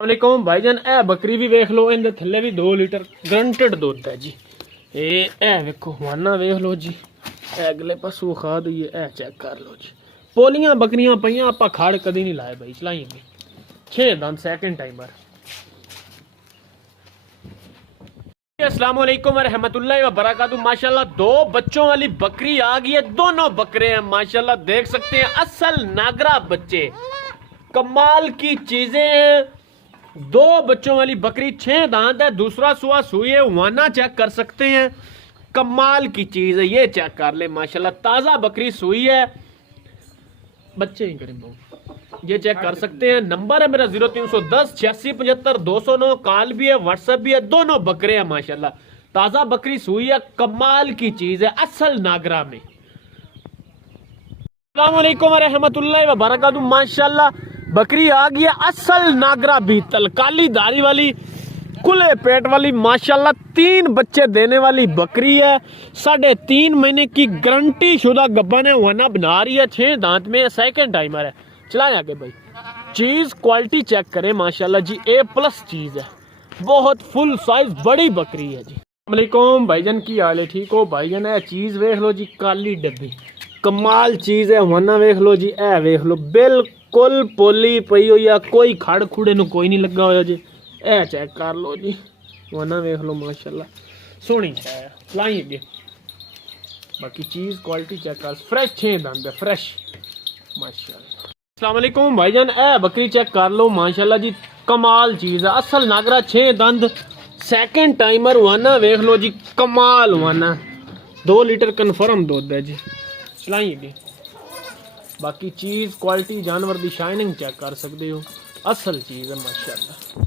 वालेकुम भाईजान, ए बकरी भी वेख लो, इनके थल्ले भी 2 लीटर गारंटेड दुध है जी। ए वेखो हवाना वेख लो जी, अगले पासों खा दईए, ए चेक कर लो जी। पोलियां बकरियां पईयां, आपां खाड़ कदी नहीं लाए भाई, चलाइए 6 दंद सेकंड टाइमर। अस्सलाम वालेकुम रहमतुल्लाहि व बरकातहू। माशाल्लाह 2 बच्चों वाली बकरी आ गई है, दोनों बकरे हैं माशाल्लाह, देख सकते हैं असल नागरा बच्चे, कमाल की चीजें हैं। 2 बच्चों वाली बकरी, 6 दांत है, दूसरा सुआ सुई है, वाना चेक कर सकते हैं, कमाल की चीज है, ये चेक कर ले माशाल्लाह, ताजा बकरी सुई है, बच्चे ही करें बहु, ये चेक कर सकते हैं। नंबर है मेरा 0310 86 75 209, कॉल भी है, व्हाट्सएप भी है, दोनों बकरे हैं माशाल्लाह, ताजा बकरी सुई है, कमाल की चीज है असल नागरा में। अस्सलाम वालेकुम रहमतुल्लाहि व बरकातहू। माशाल्लाह बकरी आ गई है असल नागरा बीतल, काली धारी वाली, खुले पेट वाली माशाल्लाह, 3 बच्चे देने वाली बकरी है, 3.5 महीने की गारंटी शुदा गब्बन है, वना बना रही है, 6 दांत में, सेकंड टाइमर है। चलाए आगे भाई, चीज क्वालिटी चेक करें माशाल्लाह जी, A+ चीज है, बहुत फुल साइज बड़ी बकरी है जी। वालेकुम भाईजान, की हाल है, ठीक हो भाईजान? है चीज वेख लो जी, काली डब्बी, कमाल चीज है, वना वेख लो जी, ए वेख लो, बिल्कुल पोली पई हुई है, कोई खड़ खुड़े नु कोई नहीं लगा होया जी, ए चेक कर लो जी, वना वेख लो माशाल्लाह, सोहनी है, चलाई जी। बाकी चीज क्वालिटी चेक कर, फ्रेश 6 दंद है, फ्रेश माशाल्लाह। अस्सलाम वालेकुम भाईजान, ए बकरी चेक कर लो माशाल्लाह जी, कमाल चीज है, असल नागरा, 6 दंद, सेकंड टाइमर, वाना वेख लो जी, कमाल वाना, 2 लीटर कन्फर्म दूध है जी, चलाइए जी। बाकी चीज क्वालिटी जानवर दी शाइनिंग चेक कर सकते हो, असल चीज है माशाल्लाह।